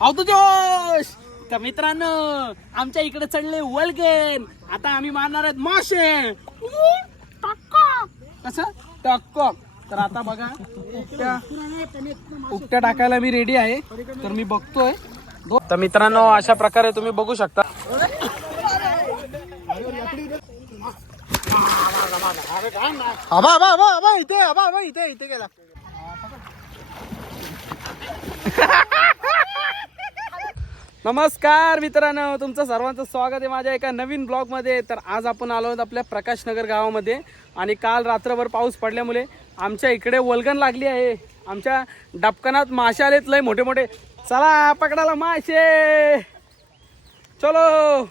आवतो जोश. तर मित्रांनो आमच्या इकडे चढले वल्गन. आता आम्ही मारणार आहेत मासे. कसं टक्क. तर आता बघा उपट्या टाकायला मी रेडी आहे. तर मी बघतोय. तर मित्रांनो अशा प्रकारे तुम्ही बघू शकता. इथे गेला. नमस्कार मित्रांनो, तुमचं सर्वांचं स्वागत आहे माझ्या एका नवीन ब्लॉग मध्ये. तर आज आपण आलो आहोत आपल्या प्रकाशनगर गावामध्ये. आणि काल रात्रभर पाऊस पडल्यामुळे आमच्या इकडे वल्गन लागली आहे. आमच्या डबकनात मासे आलेत लय मोठे मोठे. चला पकडायला मासे, चलो.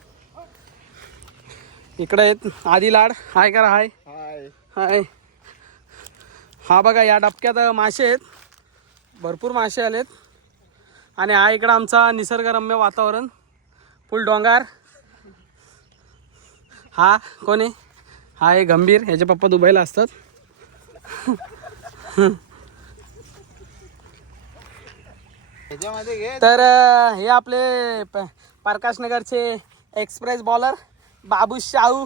इकडे आहेत आधी लाड. हाय करा. हाय हाय. हा बघा या डबक्यात मासे आहेत, भरपूर मासे आलेत. आणि हा इकडं आमचा निसर्गरम्य वातावरण, फुल डोंगर. हा कोण आहे? हा आहे गंभीर, याचे पप्पा दुबईला असतात. तर हे आपले प्रकाशनगरचे एक्सप्रेस बॉलर बाबू शाहू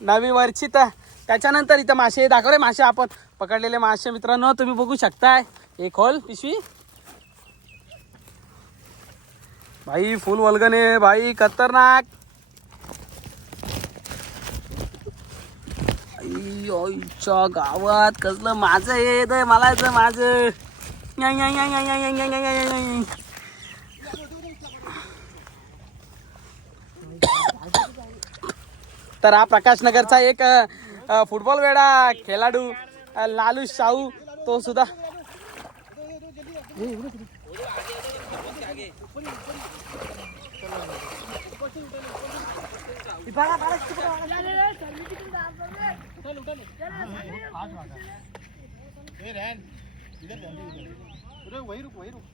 नवी वर्षित. त्याच्यानंतर इथं मासे दाखव रे. मासे आपण पकडलेले मासे मित्रांनो तुम्ही बघू शकताय. एक खोल पिशवी भाई, फुल वल्गन आहे भाई, खतरनाक. आईच्या गावात कसलं माझं येत आहे. मला याचं माझं. तर हा प्रकाशनगरचा एक फुटबॉल वेडा खेळाडू लालू शाहू, तो सुद्धा.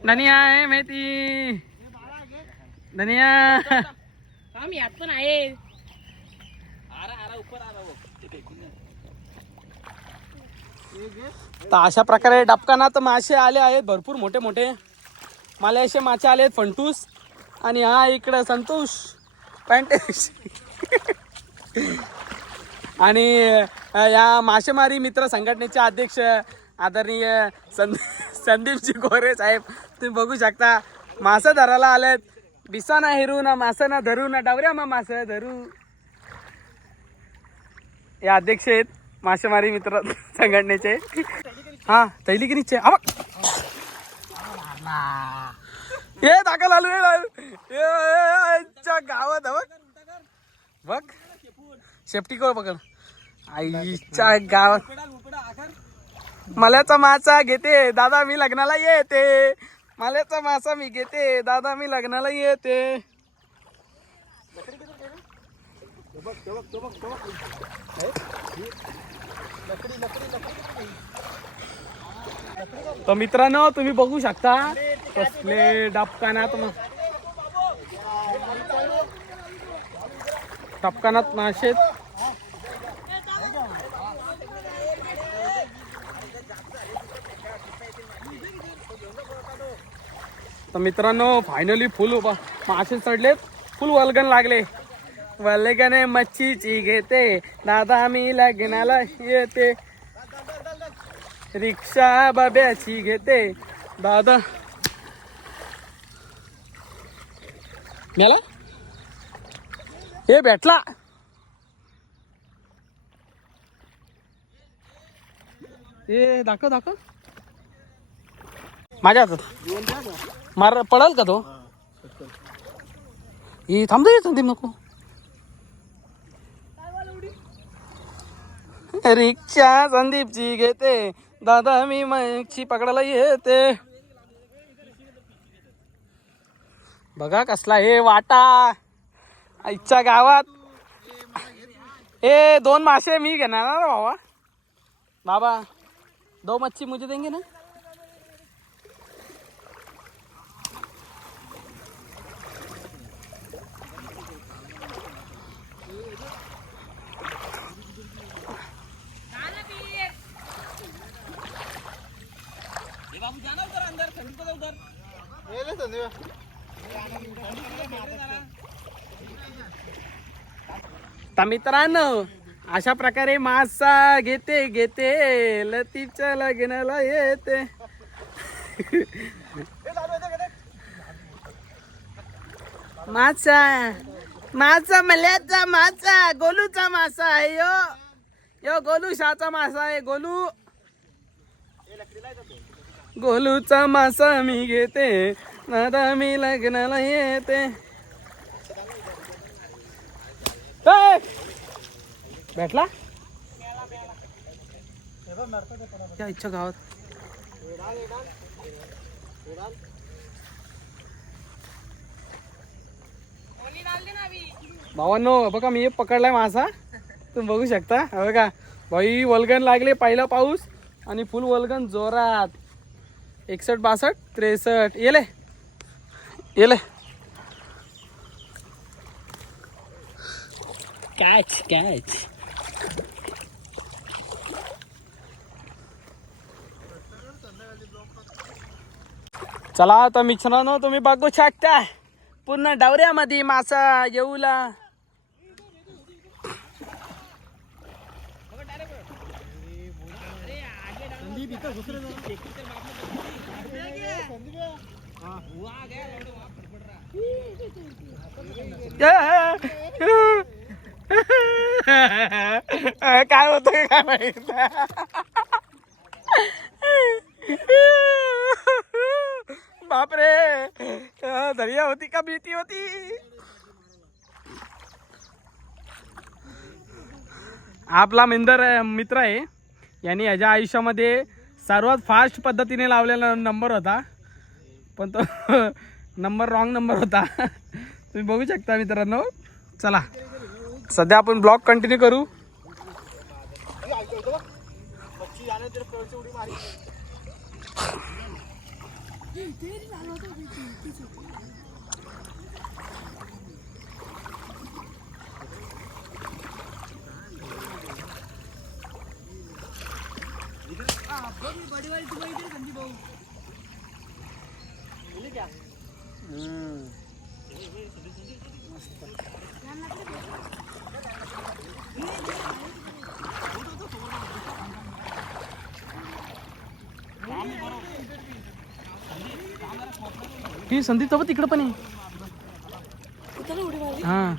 धनिया आहे मेथी, धनिया आम्ही यात पण आहे. तर अशा प्रकारे डबकानात मासे आले आहेत, भरपूर मोठे मोठे माले असे मासे आले आहेत. फंटूस आणि हा इकडं संतोष पॅन्टेश. आणि या मासेमारी मित्र संघटनेचे अध्यक्ष आदरणीय संदीपजी गोरे साहेब, तुम्ही बघू शकता. मासे धरायला आलेत. बिसाना हिरू ना मासा ना धरू ना डावऱ्या मा मासे धरू. हे अध्यक्ष आहेत मासेमारी मित्र संघटनेचे. हा तैली की नीचे हे दाखल आलो गावात. बघ शेफ्टी कोण पकड. आईच्या गावात मल्याचा मासा घेते दादा मी लग्नाला येते. मल्याचा मासा मी घेते दादा मी लग्नाला येते. तर मित्रांनो तुम्ही बघू शकता कसले डबकानात मासे. तर मित्रांनो फायनली फुल मासे चढलेत, फुल वल्गन लागले. वल्गने मच्छीची घेते दादा मी लग्नाला येते. रिक्षा बाब्याची घेते दादा. मला हे भेटला. हे दाखव दाखव माझ्या हातात. मार पडल का तो? ही थांबतो संदीप नको. रिक्षा संदीपची घेते दादा मी मच्छी पकडायला येते. बघा कसला हे वाटा आईच्या गावात. हे 2 मासे मी घेणार ना बाबा. बाबा 2 मच्छी मुझे देंगे ना. बाबू जाना उधर अंदर, ठंडी को उधर ले ले संदीप. तर मित्रांनो अशा प्रकारे मासा घेते घेते लतीफच्या लग्नाला येते. मासा मासा मल्याचा मासा गोलूचा मासा आहे यो. यो गोलू शाचा मासा आहे. गोलू गोलूचा मासा मी घेते नादा मी लग्नाला येते. भेटला या इच्छा गावात. भावांनो बघा मी पकडलाय मासा. तुम्ही बघू शकता बघा भाई. वल्गन लागले पहिला पाऊस आणि फुल वल्गन जोरात. 61 62 63 येले येले. Catch catch. चला आता मित्रांनो तुम्ही बघू शकता पूर्ण डवऱ्यामध्ये मासा येऊला. काय होत काय माहित. बापरे दर्या होती का भीती होती. आपला मित्र आहे. यांनी याच्या आयुष्यामध्ये सर्वात फास्ट पद्धतीने लावलेला नंबर होता पण तो नंबर रॉंग नंबर होता. तुम्ही बघू शकता मित्रांनो. चला सध्या आपण ब्लॉग कंटिन्यू करू. ही संधी सोबत तिकडं पण आहे. हा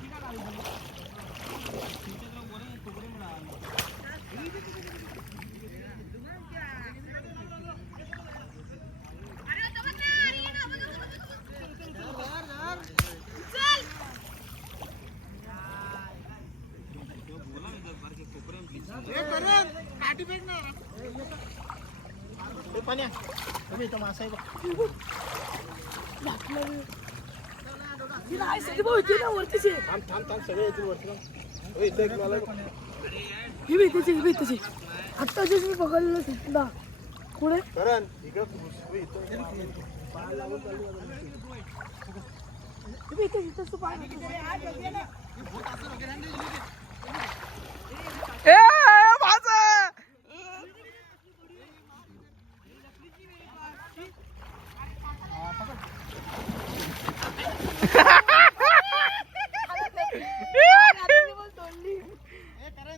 आत्ताच मी पकडलं सुद्धा पुढे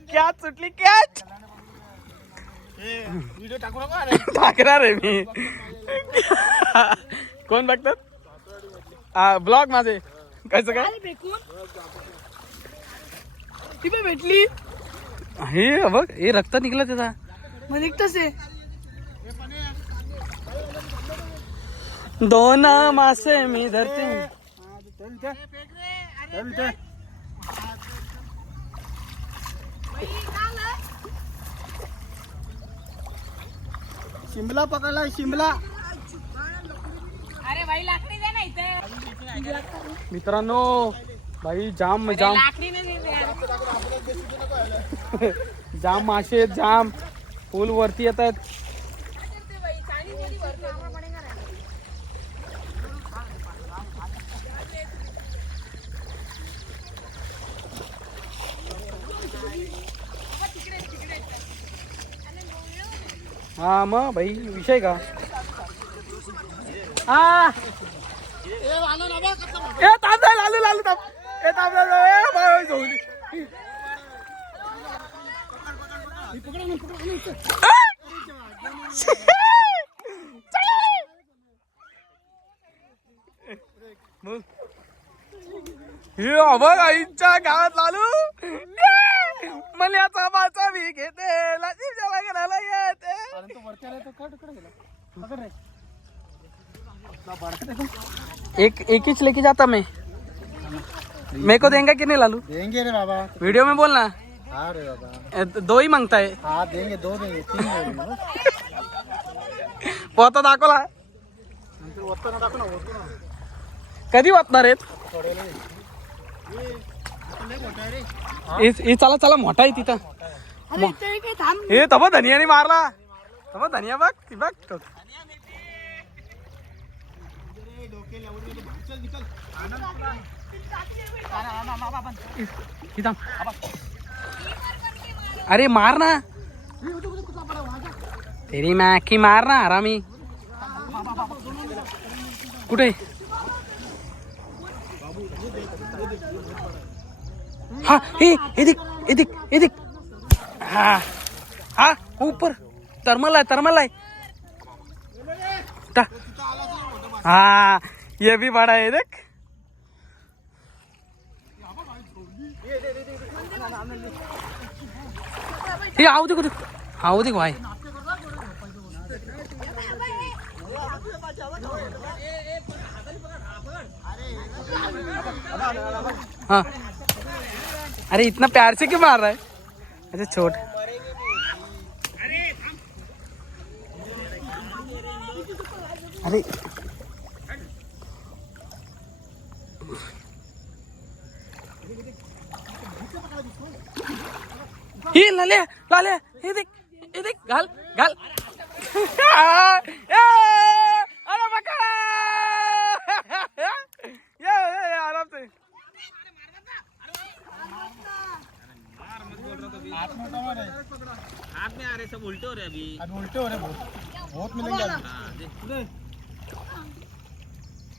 क्या सुटली कॅच. व्हिडिओ टाकू नका. टाकणार आहे मी. कोण बघतात ब्लॉग माझे कसं काय भेटली. हे बघ हे रक्त निघलं त्याचा. मग निघतच आहे. दोन मासे मी धरते. शिमला पकडला शिमला. अरे भाई लाकडी दे ना इथं. मित्रांनो भाई जाम जाम जाम मासे आहेत. जाम फुल वरती येतात. हा मग भाई विषय का. हा थांब लालू लालू थांब ए थांब झोली हे बघ आईच्या गावात लालू मल्याचा माचा मी घेते लाजीच्या लग्नाला येते एक ही लेके जाता मैं मेरे को देंगे कि नहीं लालू? देंगे रे बाबा। वीडियो में बोलना। हाँ रे बाबा। 2 ही मांगता है। हाँ देंगे, 2 देंगे, 3 देंगे। पोता दाखवला कधी वाटणार आहेत? चला चला मोठा आहे तिथं अरे इथे काय थांब. हे तब धनियाने मारला तब धनिया बघ ती बघ अरे मार ना तेरी मैं की मार ना हरामी कुठे हा हे दिख हा हा ऊपर तरमल आहे हाँ ये भी बड़ा है देख ये आओ देखो भाई हाँ अरे इतना प्यार से क्यों मार रहा है? अच्छा छोट अरे ही लाल्या हे देख घाल अरे पकड़ा ये आराम से हाथ में आ रहे सब उल्टे हो रहे अभी उल्टे हो रहे बहुत मिलेंगे अभी।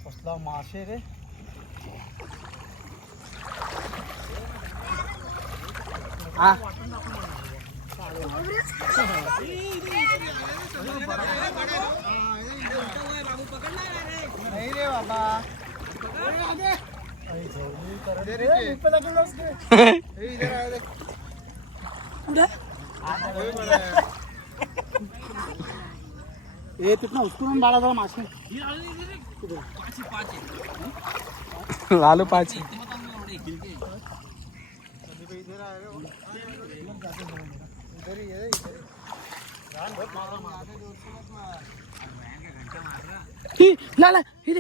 कसला मासे रे हाँ नहीं रे बाबा ये कितना उसको बाड़ा था मासे लालू पाची लाला ये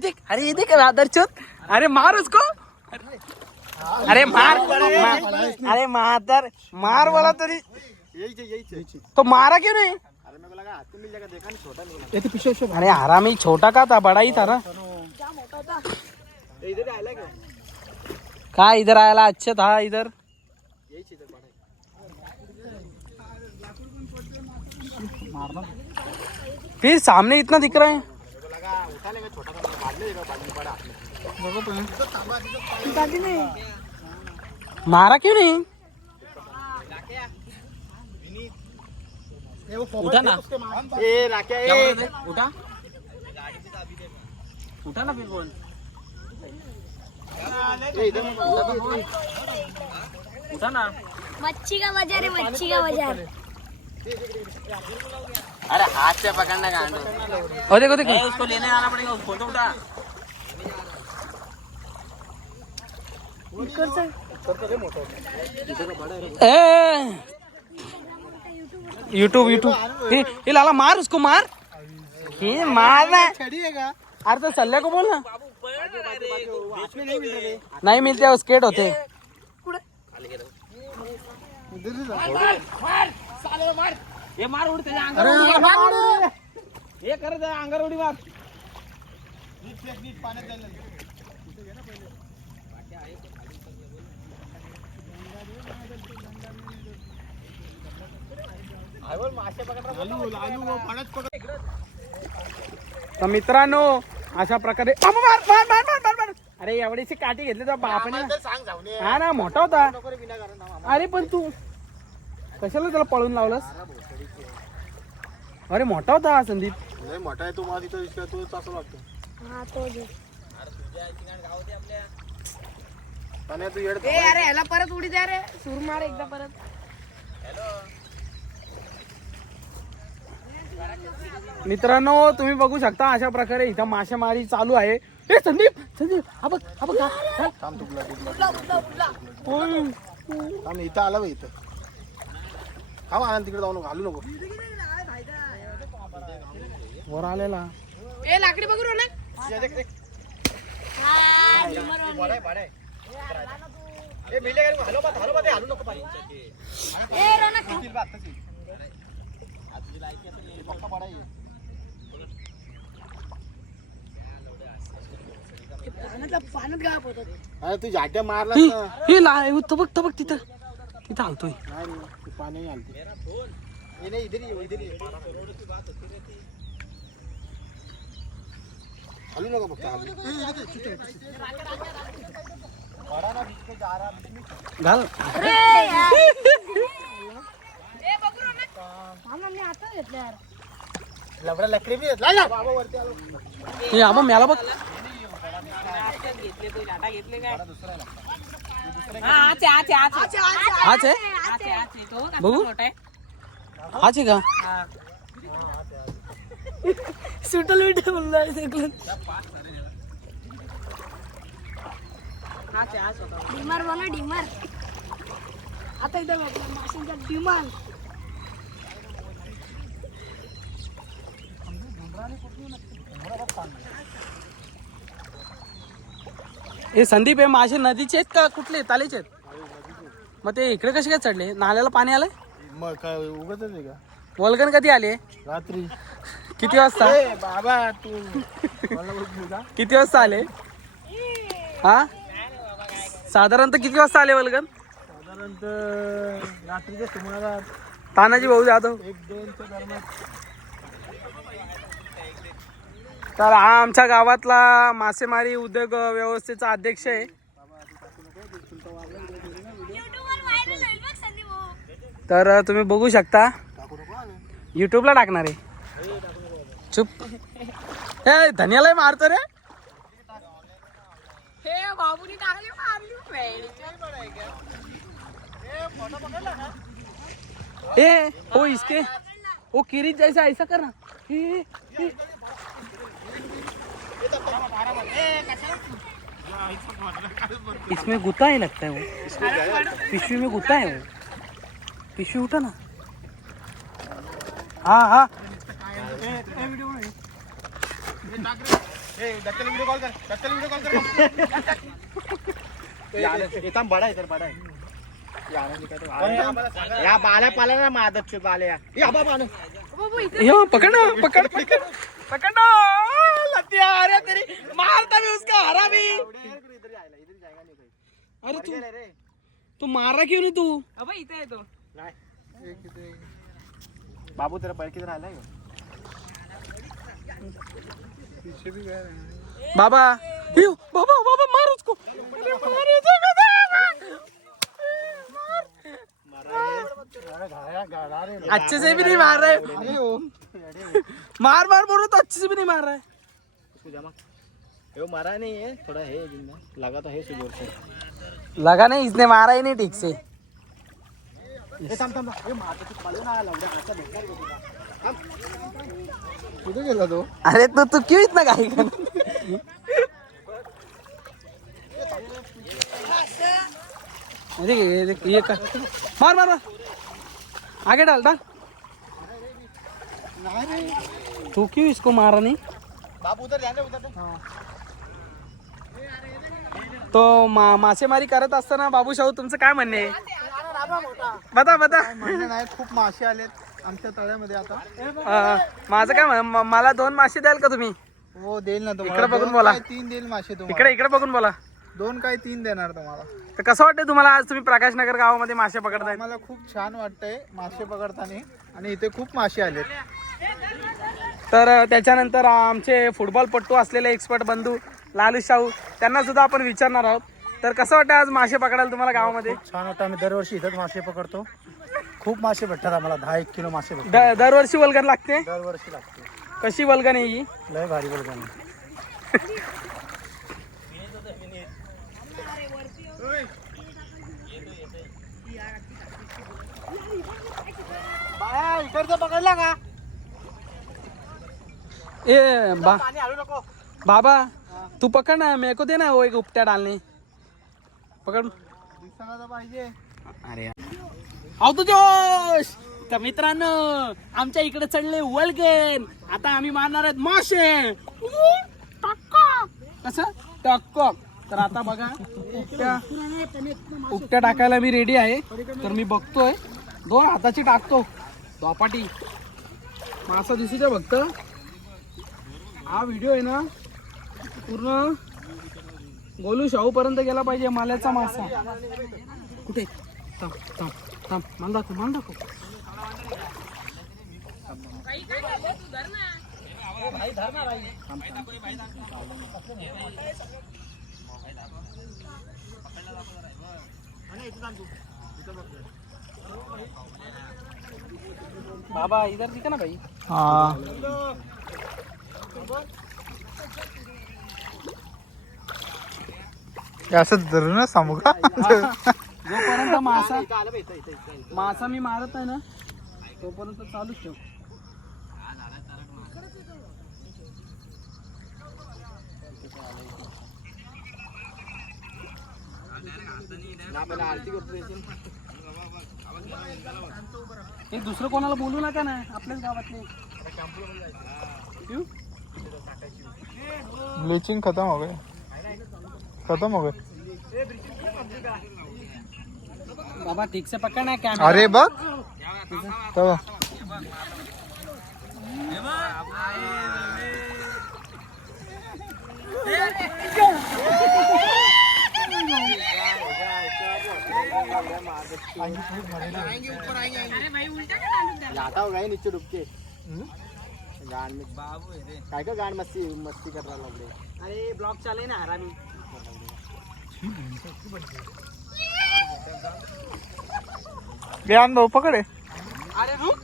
देख अरे ये देख आदरचोद अरे मार उसको अरे मार अरे मार बोला तरी यही तो मारा क्यों नहीं? अरे मेरे को लगा हाथ में मिल जाएगा, देखा नहीं छोटा नहीं ये तो पीछे अरे हरामी छोटा का था बड़ा ही था ना इधर आया क्या का इधर आया अच्छा था इधर यही चीज बड़ा फिर सामने इतना दिख रहा है मेरे को लगा उठा लेगा छोटा था बाद में बाद में बड़ा दादी ने मारा क्यों नहीं? उठा ना ए राख्या ए उठा ना फिर बोल उठा ना मच्छी का बाजार है, मच्छी का बाजार. अरे हाथ से पकड़ना का ओ देखो देखो उसको लेने आना पड़ेगा उसको तो उठा यूट्यूब ये लाला मार उसको मार ये मारना अरे तो सल्ले को बोल ना नहीं मिलते वो स्केट होते ये मार उडते अंगावर हे करत अंगावर उडी मार लालू लालू वो पडत पकड तर मित्रांनो अशा प्रकारे अबो, मार, मार, मार, मार, मार, मार. अरे एवढीशी काठी घेतली तर बापाने सांग जाऊ नये हा ना मोठा होता. नको रे विनाकारण नाव. अरे पण तू कशाला त्याला पळून लावलंस? अरे मोठा होता हा संदीप. लय मोठा आहे तो मला तिथं दिसला तो असं वाटतो. हा तो दे. आणि तू येड ए अरे ह्याला परत उडी द्या रे सूर मार एकदा परत. मित्रांनो तुम्ही बघू शकता अशा प्रकारे इथं मासेमारी चालू आहे. ए संदीप संदीप हा बघ हा बघ हा. थांब तुला ओय. थांब इथं आला बाई इथं. हा आनंद तिकडे जाऊ नको घालू नको. वर आलेला. ए लाकडी बघू रो ना. ए रोनक पाण्यात गाप होतात. अरे तू जाट्या मारला हे ना. हे ला तो बघ तिथं तिथं हलतोय. नाही रे, तू पाणी आलते. ये नाही इधर ये इधर ये. हलू नको फक्त हलू. घाल. मामांनी आता घेतलं यार. लवडा लकडी बी येत. ला बाबा वरती आलो. हे आबा मेला बघ. हाच आहे बघू हाच आहे का? सुटल बिटल बोलला डिमार बना डिमार. आता इथे माशांचा डिमार. हे संदीप हे मासे नदीचे आहेत का कुठले तालेचे आहेत? मग ते इकडे कसे काय चढले? नाल्याला पाणी आलंय? मग काय उगतच आहे का? वल्गन कधी आले? रात्री. किती वाजता? ए बाबा तू मला बोलू का? किती वाजता आले? हा साधारणतः किती वाजता आले वल्गन? साधारणतः रात्रीच्या सुमारास तानाजी भाऊ जाधव. 1-2च्या दरम्यान. तर हा आमच्या गावातला मासेमारी उद्योग व्यवस्थेचा अध्यक्ष आहे. तर तुम्ही बघू शकता युट्यूबला टाकणार आहे. चुप हे धन्याला मारतो रे. हे बाबूनी टाकली मारली. ए ओ इसके ओ किरीट जैसा ऐसा कर ना. ए, ए. इसमें गुता ही लगता है वो. पिशवी में गुता है वो. पिशवी उठा ना. हाँ हाँ या बाल्या पाला मादत बाल्या यो पकड़ ना पकड़ पकड़ पकड़ ना लतिया. अरे तेरी मारता भी उसका हरा भी. अरे तू मारा क्यों नहीं तू? अबे इथे येतो. बाबू तेरा पैर किधर आला है? बाबा यो बाबा बाबा मार उसको. अरे मार उसको. अच्छे से भी नहीं मार रहे. मार मार बोलो तो अच्छे से भी नहीं मार रहा है. उसको जमा वो मारा नहीं है थोड़ा है जिंदा लगा तो है जोर से. लगा नहीं इसने मारा ही नहीं ठीक से. थांब थांब हे मारतो खाली ना लवड्या आता भेटणार का तुला? कुठे गेला तो? अरे तू क्यों इतना घाई कर? देख ये कर. मार मार मार आगे डाल डाल. तू क्यों इसको मारा नहीं? बाबू उधर ध्यान दे उधर दे. तो मासेमारी करत असताना बाबू शाहू तुमचं काय म्हणणे आहे? बता बता. म्हणणं नाही खूप मासे आलेत आमच्या तळ्यामध्ये आता. माझं काय मला 2 मासे द्याल का तुम्ही? हो देईल ना तुम्हाला. इकडे बघून बोला. 3 देईल मासे तुम्हाला. इकडे इकडे बघून बोला. 2 काय 3 देणार तुम्हाला. तर कसं वाटतंय तुम्हाला आज तुम्ही प्रकाशनगर गावामध्ये मासे पकडताय? मला खूप छान वाटतंय मासे पकडताना आणि इथे खूप मासे आलेत. तर त्याच्यानंतर आमचे फुटबॉलपट्टू असलेले एक्सपर्ट बंधू लालू शाहू त्यांना सुद्धा आपण विचारणार आहोत. तर कसं वाटतं आज मासे पकडायला तुम्हाला गावामध्ये? छान वाटतं. आम्ही दरवर्षी इथंच मासे पकडतो. खूप मासे भेटतात आम्हाला. 10-1 किलो मासे भेटतात दरवर्षी वल्गन लागते. दरवर्षी. लागते. कशी वल्गन आहे ही? लय भारी बोलतो. इकडचं पकडला का? पाणी हलू नको बाबा. तू पकड ना, मेरे को दे ना वो एक उपट्या डालने. पकड पाहिजे. अरे अहो तू जोश. तर मित्रांनो आमच्या इकडे चढले वल्गन. आता आम्ही मारणार आहेत मासे. कसं टक्क. तर आता बघा उपट्या टाकायला मी रेडी आहे. तर मी बघतोय 2 हाताची टाकतो. दोपाटी मासा दिसू द्या फक्त. हा व्हिडिओ आहे ना पूर्ण गोलू शाहू पर्यंत गेला पाहिजे. माल्याचा मासा कुठे? थांब थांब थांब. मान दाखव, मान दाखव. बाबा इधर दिखा ना भाई. असं धरून सांगू का? जोपर्यंत मासा मी मारत आहे ना तोपर्यंत चालूच ठेव. एक दुसरं कोणाला बोलू नका ना, आपल्याच गावातले. ब्लीचिंग खत्म हो गए. खत्म हो गए. बाबा ठीक से पकड़ना है कैमरा. अरे बघ तो लाटा हो गए नीचे डुबके. गान में बाबू है रे. काय का गान मस्ती कर रहा लग. अरे ब्लॉग चाले ना हरामी. ज्ञान भाऊ पकडे. अरे रुक.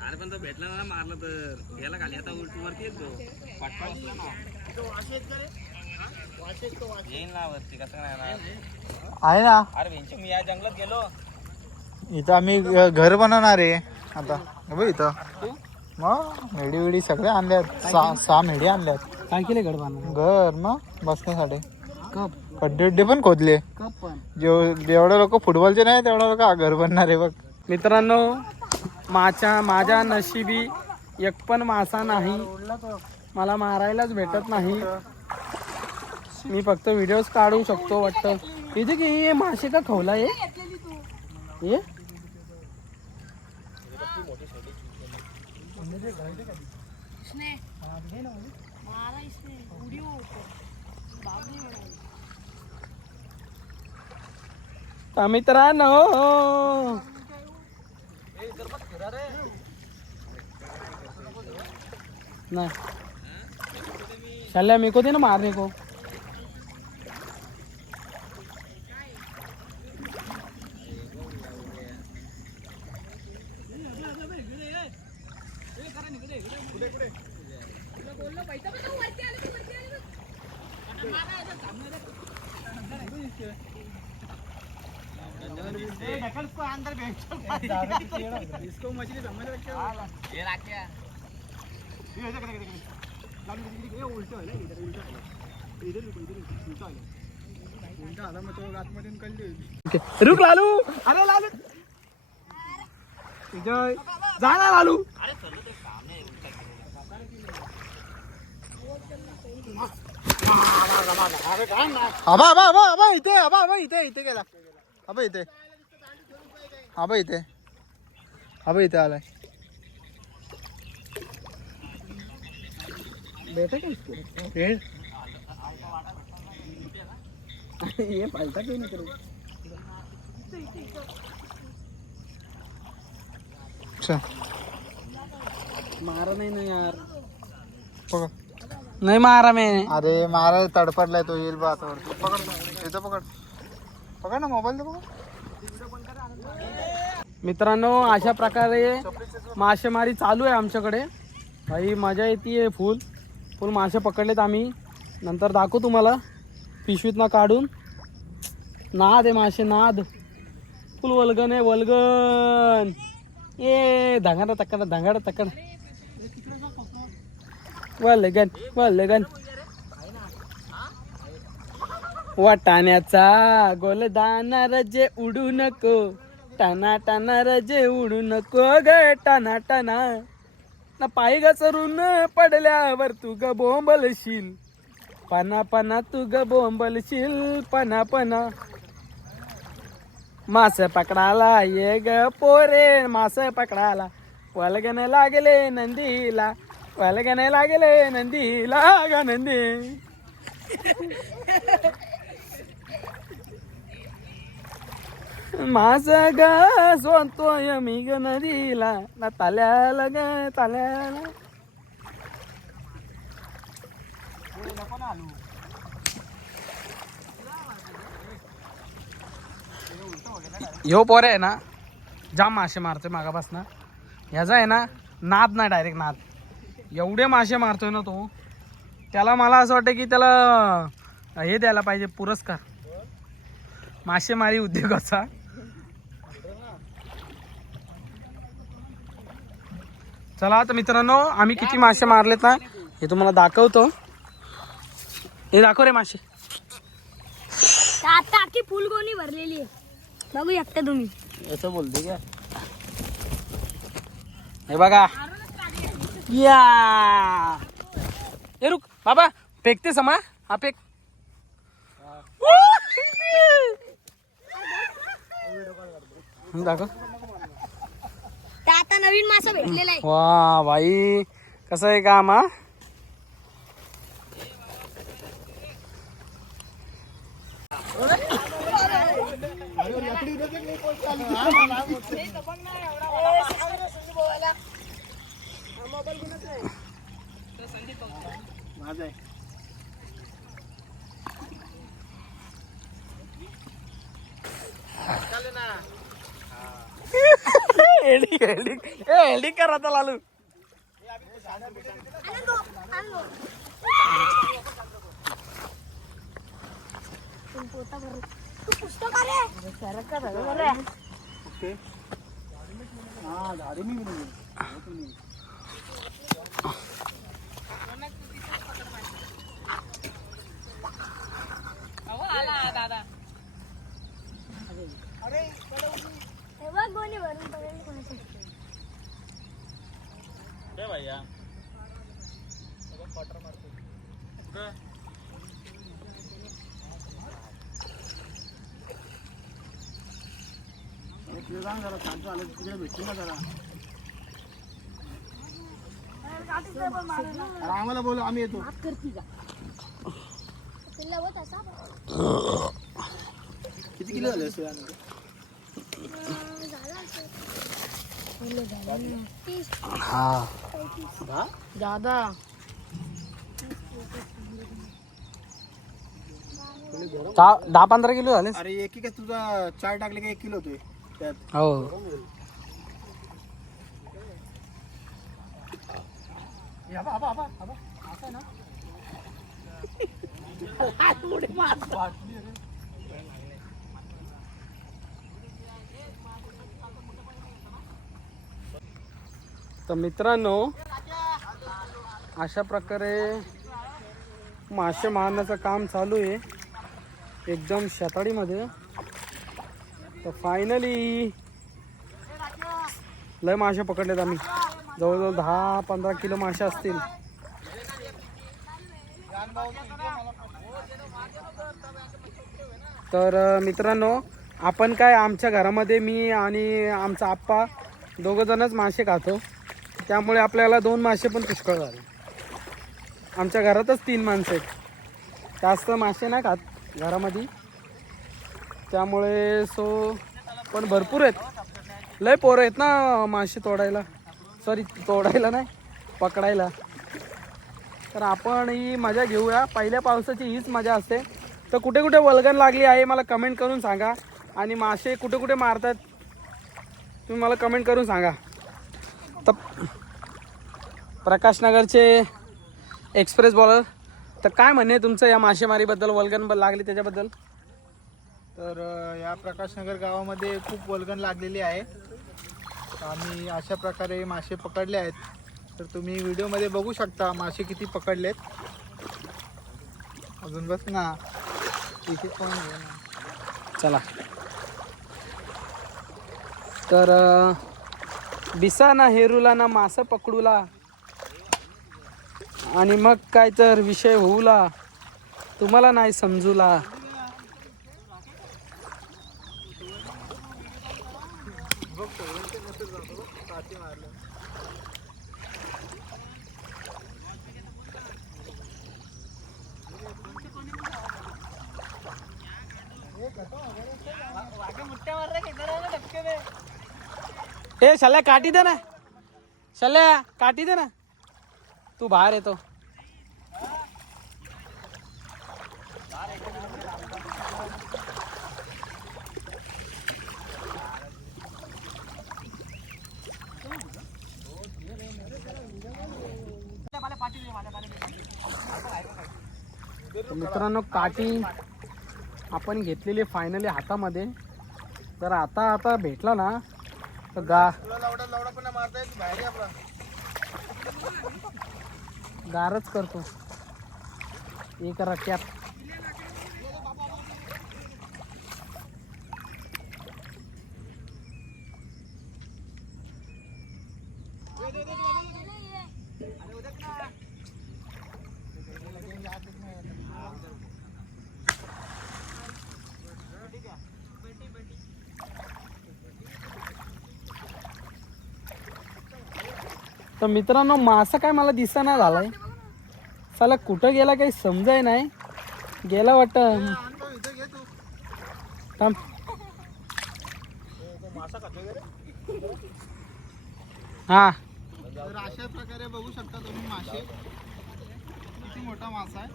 अरे पण तो भेटला ना मारला तर गेला खाली. आता वरती येतो येईन ना वरती. कसं नाही आहे ना. अरे भेंची मी या जंगलात गेलो. इथं आम्ही घर बनवणार आहे आता. बघ इथं मग मेडी वेडी सगळे आणल्यात. 6 मेडी आणल्यात. काय केले गड बांधून? घर मग बसण्यासाठी. कप खड्डे पण खोदले. कप पण. जेवढे लोक फुटबॉलचे नाही तेवढे लोक घर बनणार आहे बघ. मित्रांनो माझ्या नशिबी एक पण मासा नाही. मला मारायलाच भेटत नाही. मी फक्त व्हिडिओज काढू शकतो वाटतं. इथे की हे मासे का खवला आहे हे? तर मित्रांनो नहीं चल मेरे को दे ना मारने को. इसको मछली समझ रखे हो? ये राख्या रुक लालू. अरे लालू जा ना लालू. आबा इथे. आबा इथे गेला. आबा इथे आलाय. बेटा क्या इसको ये पलटा क्यों नहीं करो मारा नाही ना यार नाही मारा मैंने अरे मारा तडपडलाय तो येईल बा आता वरती. पकड येतो पकड पकड ना मोबाईल दे पकड. मित्रांनो अशा प्रकारे मासेमारी चालू आहे आमच्याकडे. भाई मजा येते फुल फुल मासे पकडलेत आम्ही. नंतर दाखवू तुम्हाला पिशवीतनं काढून. नाद आहे मासे नाद फुल वल्गन आहे वल्गन. ये धांगाडा तक्कड धांगाडा तक्कड वल्गन वल्गन. वाटाण्याचा गोलदाना रजे उडू नको टाना टाना रजे उडू नको ग टाना टाना ना पाय घसरून पडल्यावर तू ग बोंबलशील. पना पना तू ग बोंबलशील पना पना. मासे पकडायला ये ग पोरे मासे पकडायला. वलगन लागले नंदीला वलगन लागले नंदीला ग नंदी. मास ग सोनतोय मी ग नदीला ना ताल्याला ग ताल्याला. ह्यो पोर आहे ना जाम मासे मारतोय मागापासनं. ह्याचा आहे ना नाद ना डायरेक्ट नाद. एवढे मासे मारतोय ना तो. त्याला मला असं वाटतं की त्याला हे द्यायला पाहिजे पुरस्कार मासेमारी उद्योगाचा. चला आता मित्रांनो आम्ही किती मासे मारलेत ना हे तुम्हाला दाखवतो. हे दाखव रे मासे. आता अख्खी फुलगोणी भरलेली आहे बघू शकता तुम्ही. असं बोलते का हे बघा या. हे रुक बाबा फेकते समा हा फेक. दाखव. आता नवीन मासा भेटलेला आहे. वा भाई कसं आहे काम हा. एडिंग कर आता लालू. गोणी भरून पडलेली कोणाची. आम्हाला बोल आम्ही येतो. किती किलो झाले असते हा दादा 10-15 किलो झाले. अरे एक एक तुझा 4 टाकले का 1 किलो होतोय त्यात. हो तर मित्रांनो अशा प्रकारे मासे मारण्याचं काम चालू आहे एकदम शेताडीमध्ये. तर फायनली लय मासे पकडलेत आम्ही. जवळजवळ 10-15 किलो मासे असतील. तर मित्रांनो आपण काय आमच्या घरामध्ये मी आणि आमचा आप्पा दोघं जणच मासे खातो. त्यामुळे आपल्याला 2 मासे पण पुष्कळ झाले. आमच्या घरातच 3 माणसं आहेत, जास्त मासे नाही खात घरामध्ये, त्यामुळे पण भरपूर आहेत, लय पोरं आहेत ना मासे तोडायला, तोडायला नाही पकडायला. तर आपण ही मजा घेऊया, पहिल्या पावसाची हीच मजा असते. तर कुठे कुठे वल्गन लागली आहे मला कमेंट करून सांगा, आणि मासे कुठे कुठे मारतात तुम्ही मला कमेंट करून सांगा. तर प्रकाशनगरचे एक्सप्रेस बॉलर, तर काय म्हणणे तुमचं या मासेमारीबद्दल, वल्गन लागली त्याच्याबद्दल? तर या प्रकाशनगर गावामध्ये खूप वल्गन लागलेली आहे. आम्ही अशा प्रकारे मासे पकडले आहेत. तर तुम्ही व्हिडिओमध्ये बघू शकता मासे किती पकडलेत. अजून बस ना इथे पण घे ना. चला तर बिसा ना हेरूला ना मासं पकडूला, आणि मग काय तर विषय होऊला, तुम्हाला नाही समजूला. ए शल्या काठी दे ना, शल्या काठी दे ना, तू बाहेर येतो. तर मित्रांनो काठी आपण घेतलेली फायनली हातामध्ये. तर आता भेटला ना तर गारच करतो एक रट्यात. तर मित्रांनो मासा काय मला दिसेना झालाय, साला कुठं गेला काही समजाय नाही, गेला वाटतं. थांब. हा तर अशा प्रकारे बघू शकता तुम्ही मासे, किती मोठा मासा आहे.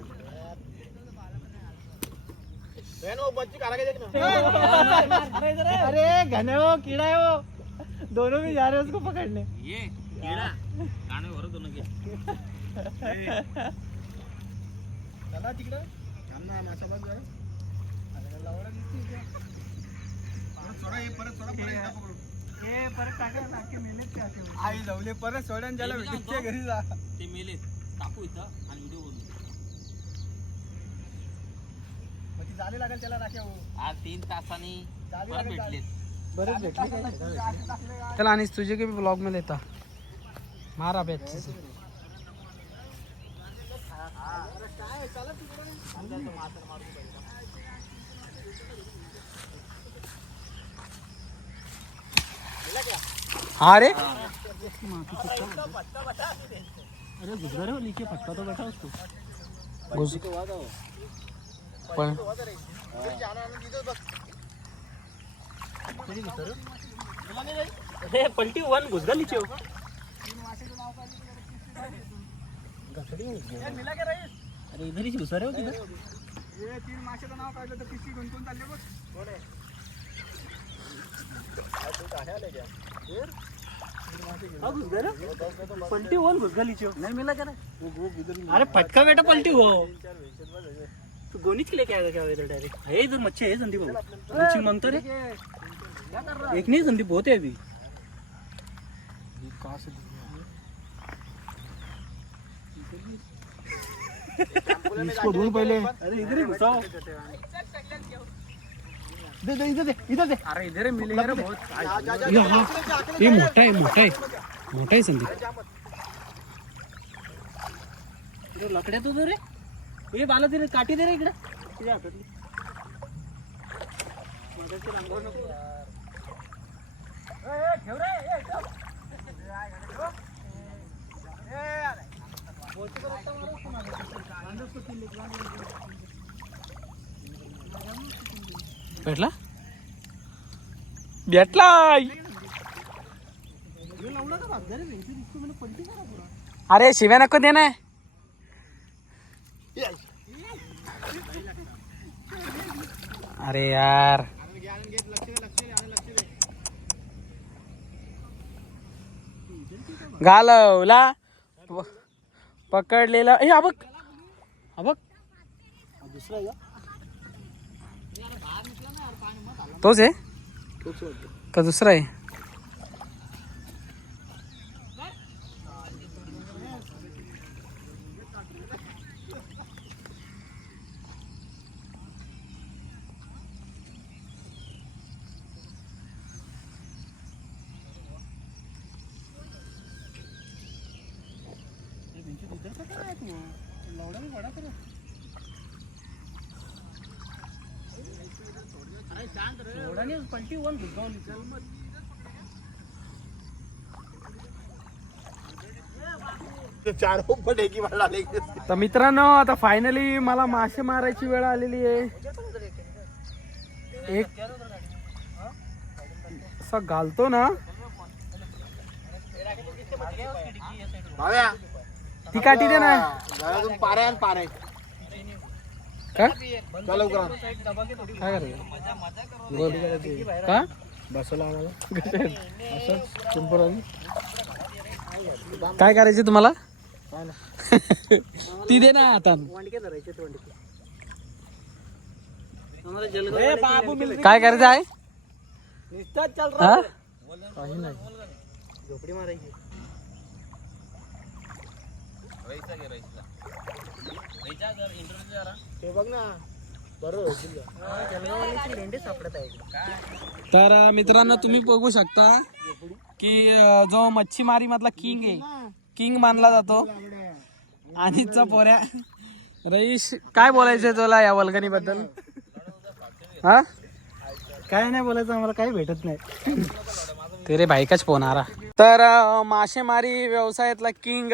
अरे घने हो कीड़ा है वो, दोनों भी जा रहे हैं उसको पकड़ने. ये कीड़ा काने भरो दोनों के. चला तिकडं थांब ना, मासा बघ जरा. लावडा दिसते इथे. परत सोडा, हे परत सोडा, परत एकदा पकडू. हे परत टाका नाके मेलेत ते असे. आई जाऊले परत सोडून ज्याला भेटते घरी जा. ते मेले टाकू इथं आणि व्हिडिओ बनवू. मग ती जाली लागेल त्याला राख्या. आज 3 तासांनी परत भेटलेत. बरेच भेटले. चला आणि तुझे के भी ब्लॉग में लेता मारा बे अच्छे से. हाँ रे, अरे गुजरा रे नीचे फटका तो बैठा उसको. पण पलटी वन घुस गया नीचे. अरे इधर ही घुसा रहे हो किधर. हे 3 माशाचं नाव काढलं तर पिशी गुंतून चालले बघ. पलटी वन घुस गया नीचे. नहीं मिला क्या? अरे फटका बेटा पलटी हो. तो गोनीच के लेके आएगा क्या इधर डायरेक्ट? है इधर मच्छी है संदीप बाबू. मच्छी मांगता रे. एक नहीं संदीप, बहुत है अभी. इसको ढूंढ पहले. अरे इधर ही घुसाओ. दे इधर दे, इधर दे. अरे इधर मिलेगा रे बहुत. ये मोटा है, मोटा है संदीप. लकड्या तो रे. ये बाला दे रे, काठी दे रे इकडे तुझ्या हातातली. मगाची रांगोळ नको. ठेव रे. भेटला भेटला. अरे शिव्या नको दे ना. अरे यार घालवला पकडलेला. ए अबक अबक तोच आहे का दुसरा आहे? तर मित्रांनो आता फायनली मला मासे मारायची वेळ आलेली आहे. एक असा घालतो ना ती काठी दे ना. पारे पारे का चलो काय करायचं का बसला काय करायचं तुम्हाला? ती दे ना आता. काय करायचं आहे? हा? काही नाही. झोपडी मारायची. ते बघ ना बरोबर सापडत आहे. तर मित्रांनो तुम्ही बघू शकता की जो मच्छीमारी मधला किंग आहे, किंग मानला जातो. आणि पोऱ्या रईश काय बोलायचंय तुला या वल्गनी बद्दल? हा काय नाही बोलायचं, आम्हाला काही भेटत नाही. तेरे भाईकाच फोन आ रहा. तर मासेमारी व्यवसायातला किंग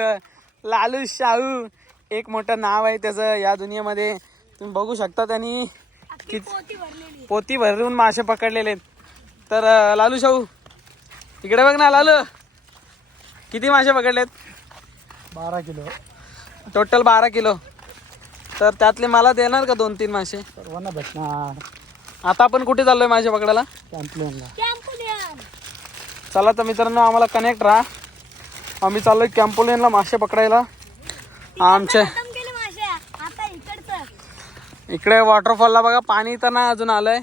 लालू शाहू एक मोठं नाव आहे त्याचं या दुनियेमध्ये. तुम्ही बघू शकता त्यांनी पोती भरून मासे पकडलेले आहेत. तर लालू शाहू इकडे बघ ना. लालू किती मासे पकडलेत? 12 किलो. Total 12 kilo. तर त्यातले मला देणार का 2-3 मासे? सर्वांना भेटणार. आता आपण कुठे चाललोय मासे पकडायला? कॅम्पलेनला. चला तर मित्रांनो आम्हाला कनेक्ट राहा. आम्ही चाललोय कॅम्पोलियनला मासे पकडायला. आमच्या इकडे वॉटरफॉलला बघा पाणी तर नाही अजून आलंय.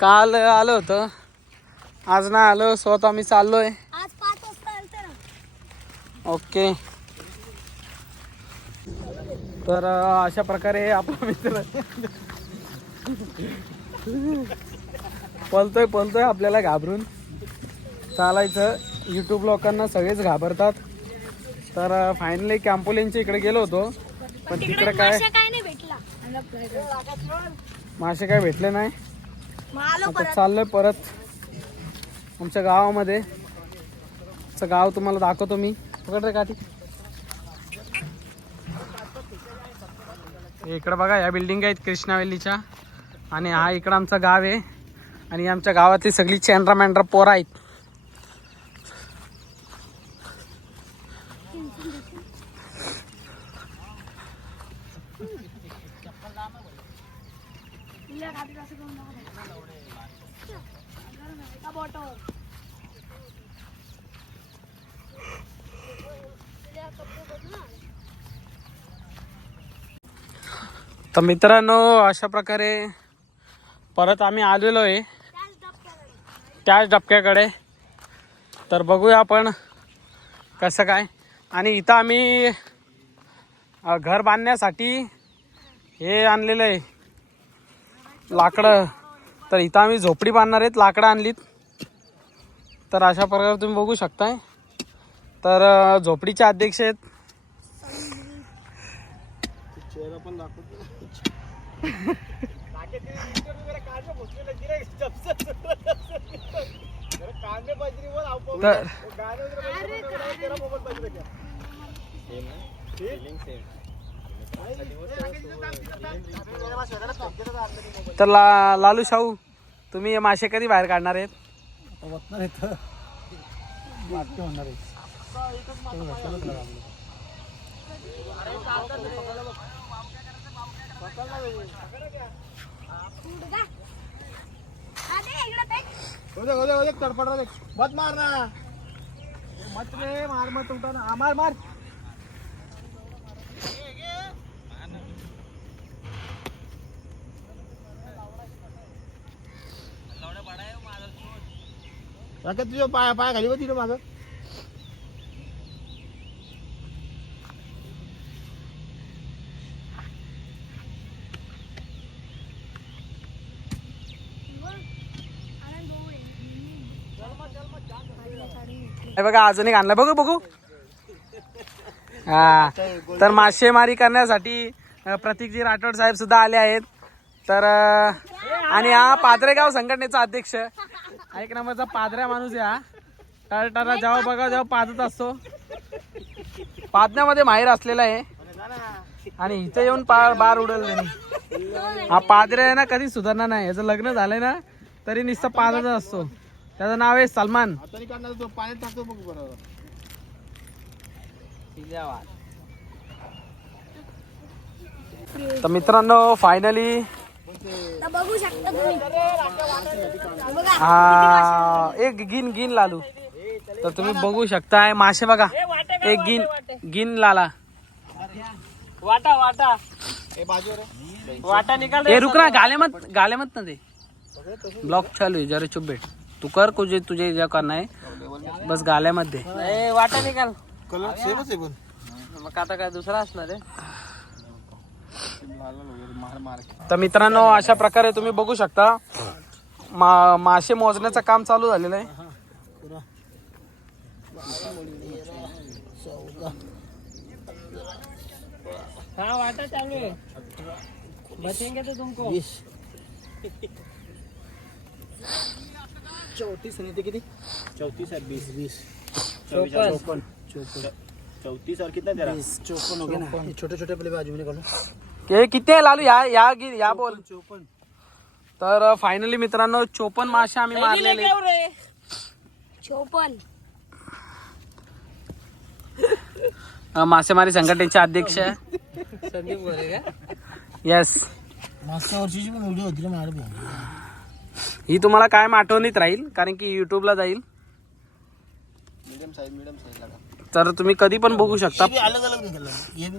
काल आलं होतं, आज नाही आलं. स्वतः आम्ही चाललोय. ओके. तर अशा प्रकारे आपला मित्र पळतोय आपल्याला घाबरून चालायचं. यूट्यूब लोकांना सगळेच घाबरतात. तर फायनली कॅम्पोलिनच्या इकडे गेलो होतो, पण तिकडे काय मासे काय भेटले नाही. आता चाललोय परत आमच्या गावामध्ये. गाव तुम्हाला दाखवतो मी. पकड रे काठी. इकडे बघा या बिल्डिंग आहेत कृष्णावेलीच्या. आणि हा इकडं आमचं गाव आहे. आणि आमच्या गावातली सगळी चेंड्रा मेंढरा पोरं आहेत. तर मित्रांनो अशा प्रकारे परत आम्ही आलेलो आहे त्याच डबक्याकडे. तर बघूया आपण कसं काय. आणि इथं आम्ही घर बांधण्यासाठी हे आणलेलं आहे लाकडं. तर इथं आम्ही झोपडी बांधणार आहेत. लाकडं आणलीत. तर अशा प्रकारे तुम्ही बघू शकताय. तर झोपडीचे अध्यक्ष आहेत. तर तर लालू शाहू, तुम्ही हे मासे कधी बाहेर काढणार आहेत? मत मार ना, मत रे, मार मत उठा ना, मार मार. तुझ्या पाया पाया खाली होती ना माझं. हे बघा अजून एक आणला, बघू बघू. हा, तर मासेमारी करण्यासाठी प्रतीकजी राठोड साहेब सुद्धा आले आहेत. तर आणि हा पादरेगाव संघटनेचा अध्यक्ष, एक नंबरचा पादऱ्या माणूस आहे हा. टरटरा जेव्हा बघा जेव्हा पादत असतो, पादण्यामध्ये माहीर असलेला आहे. आणि इथं येऊन बार उडल त्यांनी. हा पादऱ्या आहे ना, कधी सुधारणार नाही. याचं लग्न झालंय ना तरी नुसतं पादत असतो. त्याचं नाव आहे सलमान. पाण्यात टाकतो बघ बरोबर. तर मित्रांनो फायनली बघू शकता तुम्ही. हा एक गिन लालू. तर तुम्ही बघू शकताय मासे बघा. एक गिन लाला. वाटा वाटा वाटा निकाल. ए रुक ना, गाले मत ना ते. ब्लॉक चालू आहे, जरा चुप भेट. तू कर तुझे जे करना है, बस गाल्यामध्ये वाटा निकाल. कलर सेमच आहे पण मग आता काय दुसरा असणार आहे. तर मित्रांनो अशा प्रकारे तुम्ही बघू शकता मासे मोजण्याचं काम चालू झालेलं आहे. हा वाटा चालू आहे. बचेंगे तो तुमको. 34 आणि ते किती? 34 और 20 54. 34 और कितना तेरा 54 हो गया ना. छोटे छोटे पहले बाजू में निकालो. किती आहे लालू? या बोल. 54. तर फायनली मित्रांनो 54 मासे आम्ही मारलेले. 54. मासेमारी संघटनेचे अध्यक्ष संदीप गोरे का? येस. मागच्या वर्षीची पण व्हिडिओ होती ना माझ्या. ही तुम्हाला कायम आठवणीत राहील कारण की युट्यूबला जाईल. मीडियम साइज लगा. तर तुम्ही कधी पण बघू शकता. अलग अलग निकल रहा है. ये भी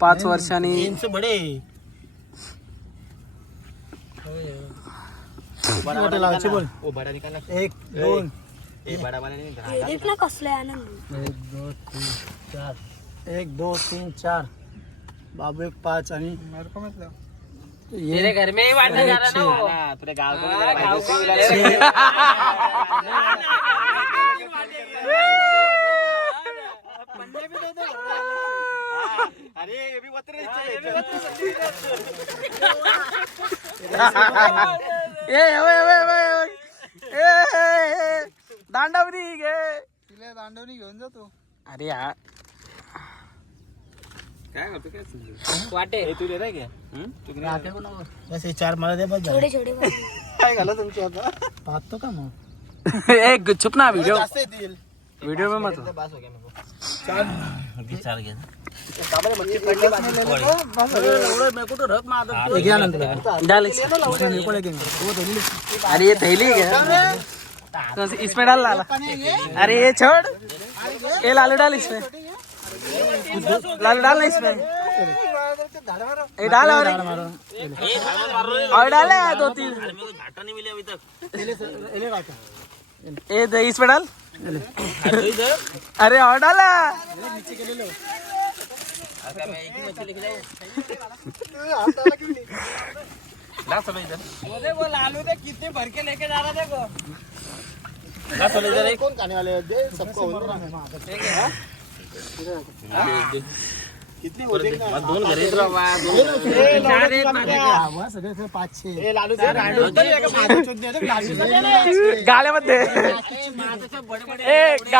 5 वर्षांनी. इनसे बड़े बड़ा लालची बोल. ओ बड़ा निकालना. 1 2 ए बड़ा वाला नहीं था. इतना कसले आनंद. 1 2 3 4 बाबू 1 5 आणि मेरे को मतलब तेरे घर में ही बांटने जा रहा ना वो. तुझे गाँव को अरे ये भी दांडवली घे. तिला दांडवणी घेऊन जातो. अरे यार काय करतो काय वाटे तू ले क्या बस 4 मला दे बस. छोटे छोटे काय घाला तुमची आता पाहतो का मग. एक चुप ना वीडियो जास्त येतील. वीडियो में मत. बस हो गया मेरे को. 4 घे. काबरे मच्छी पडले अरे ये थैली है, इसमें डाल लाला. अरे ये छोड़, ये लालू डाल इसमें. लालू डाल ना इसमें. ये डाल और डाले 2-3. ये दे इसमें डाल. अरे और डाला. वो लालू दे कितने भर के लेके जा रहा देखो. कौन खाने वाले दे सबको. दोन घर आहेत बाबा, दोन घरं. चार आहेत माझ्याकडे. 500 गाल्यामध्ये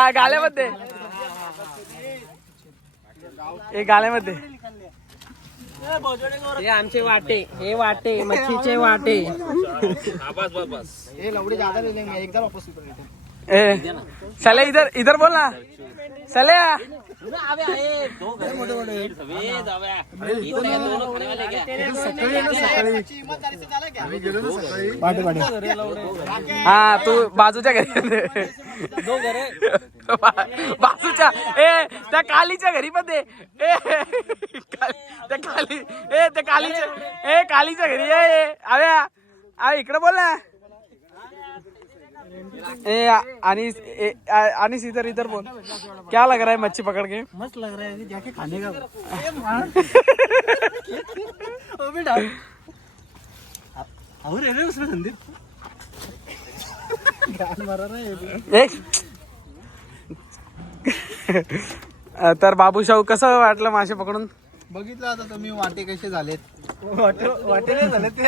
गाल्यामध्ये गाल्यामध्ये हे आमचे वाटे, हे वाटे मच्छीचे वाटे. बस बस बस. एकदा वापस चले इधर इधर बोल ना चले हा तू बाजूच्या घरी बाजूच्या त्या कालीच्या घरी पण दे त्या काली त्या कालीच्या कालीच्या घरी आव्या इकडे बोल ना अनिस इधर इधर बोल क्या लग रहा है मच्छी पकड़ के मस्त लग रहा है जाके खाने का और है उसमें संदीप तर बाबूशाहू कसं वाटलं मासे पकडून बघितलं आता तुम्ही वाटे कसे झालेत वाटे नाही झाले ते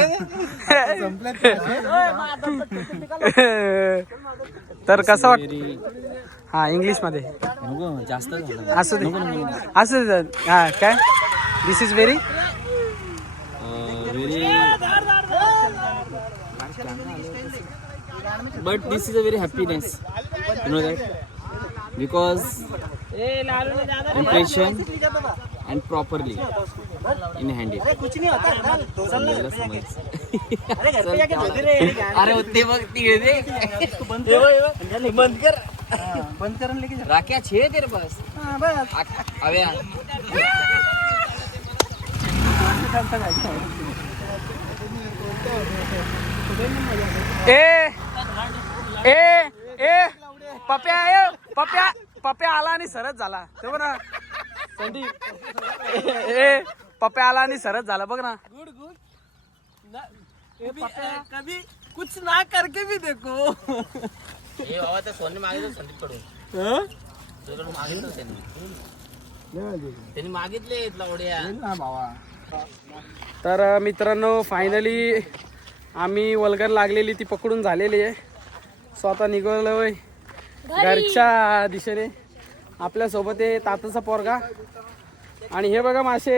तर कसं वाट हा इंग्लिश मध्ये जास्त असू दे असू दे हा काय this is very but this is a very happiness, you know that, because impression and properly in hand it. अरे होते बघ तिकडे बंद कर राख्या छे तेरे पास अव्या ए ए ए पप्या पप्या पप्या आला आणि सरच झाला ते बघ ना संदीप ए पप्या आला आणि सरच झाला बघ ना गुड कभी कुछ ना करके भी देखो हे बाबा ते सोने मागितलं संदीप कडून तुझ्याकडून मागितलं त्यांनी मागितले लावड्या तर मित्रांनो फायनली आम्ही वल्गन लागलेली ती पकडून झालेली आहे स्वतः निघालोय घरच्या दिशेने आपल्यासोबत आहे ताताचा पोरगा आणि हे बघा मासे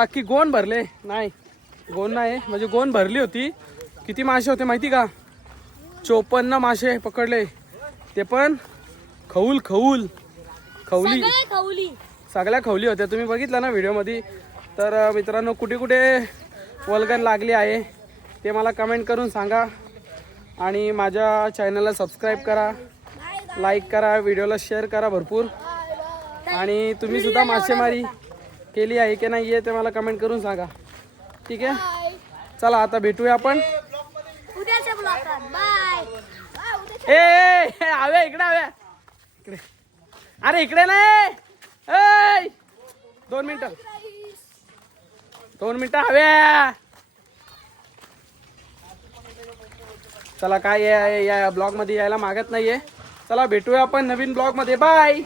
अख्खी गोण भरले नाही गोण नाही म्हणजे गोण भरली होती किती मासे होते माहिती का 54 मासे पकडले ते पण खवली सगळ्या खवली होत्या तुम्ही बघितलं ना व्हिडिओमध्ये तर मित्रांनो कुठे कुठे वल्गन लागली आहे ते मला कमेंट करून सांगा आणि माझ्या चॅनलला सबस्क्राईब करा लाईक करा व्हिडिओला शेअर करा भरपूर आणि तुम्ही सुद्धा मासेमारी केली आहे की नाही आहे ते मला कमेंट करून सांगा ठीक आहे चला आता भेटूया आपण उद्याच्या ब्लॉगात बाय ए आव्या इकडे आव्या इकडे अरे इकडे नाही 2 मिनिटं हव्या चला काय या ब्लॉग मध्ये यायला मागत नाहीये चला भेटूया आपण नवीन ब्लॉग मध्ये बाय